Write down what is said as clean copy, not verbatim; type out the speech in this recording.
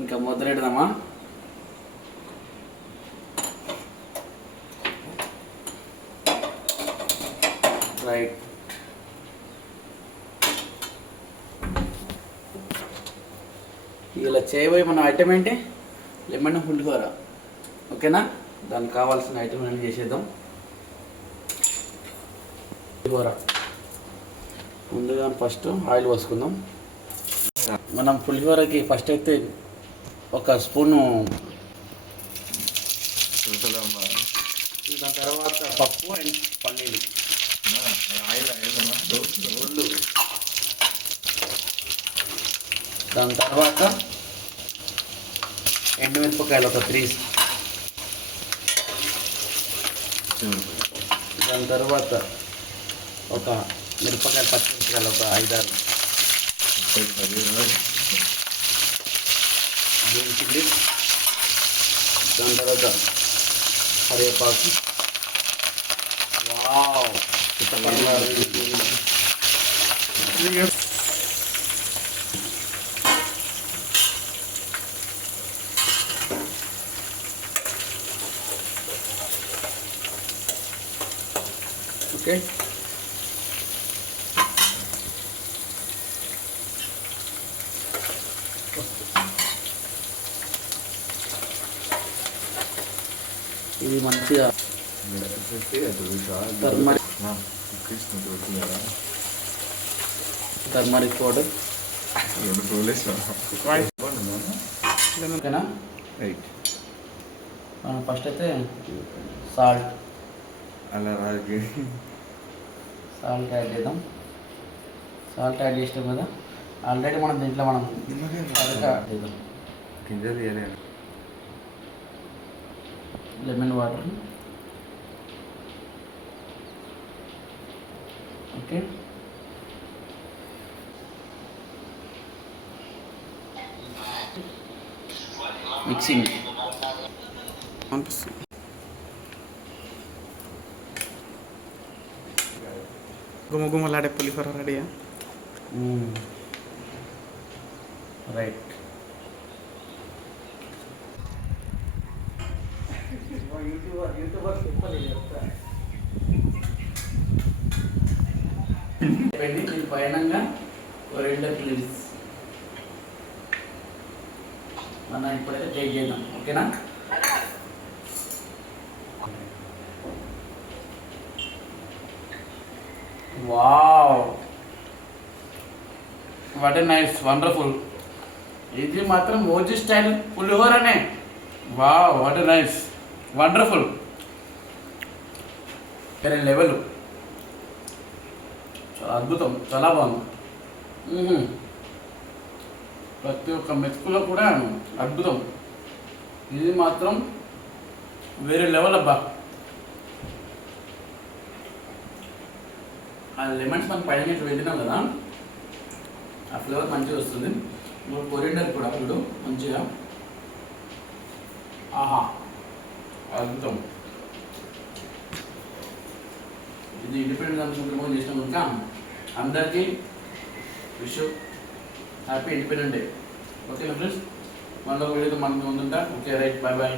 ఇంకా మొదలెడదామా? రైట్. ఇలా చేయబోయే మన ఐటమ్ ఏంటి? లెమన్ పులిహోర. ఓకేనా? దానికి కావాల్సిన ఐటమ్ అన్నీ చేసేద్దాం. పులిహోర ముందుగా ఫస్ట్ ఆయిల్ పోసుకుందాం. మనం పులిహోరకి ఫస్ట్ అయితే ఒక స్పూను, దాని తర్వాత పప్పు అండ్ పల్లీలు, దాని తర్వాత ఎండుమిరపకాయలు ఒక 3, దాని తర్వాత ఒక మిరపకాయలు, పచ్చిమిరపకాయలు ఒక 5-6, గ్రీన్ చిల్లీ, దాని తర్వాత కరివేపాకు. Wow, okay. ఇది మంచిగా టర్మరిక్ పౌడర్, ఓకేనా? రైట్. ఫస్ట్ అయితే సాల్ట్ యాడ్ చేద్దాం. సాల్ట్ యాడ్ చేసాం కదా ఆల్రెడీ మనం దీంట్లో లెమన్ వాటర్, ఓకే. మిక్సింగ్ అనిపిస్తుంది. గుమగుమలాడే పులిహోర రెడీయా? రైట్. దీని పైనంగా కొరియండర్ లీవ్స్ మనం ఇప్పుడైతే టేక్ చేద్దాం. ఓకేనా? Wow, what a nice, wonderful. ఇది మాత్రం ఓజీ స్టైల్ పులిహోరనే. Wow, what a nice, wonderful, వేరే లెవెల్, చాలా అద్భుతం, చాలా బాగుంది. ప్రతి ఒక్క మెతుకులో కూడా అద్భుతం. ఇది మాత్రం వేరే లెవెల్ అబ్బా. ఆ లెమన్స్ మనం పైన వెళ్ళినాం కదా, ఆ ఫ్లేవర్ మంచిగా వస్తుంది. కొరియండర్ కూడా ఇప్పుడు మంచిగా, ఆహా, అద్భుతం. ఇది ఇండిపెండెన్స్ అనుకుంటున్నామో చేసినాం కనుక అందరికీ wish happy independent day. Okay friends, మనలో వీడియోతో మనకు ముందుంటా. Okay, right, bye bye.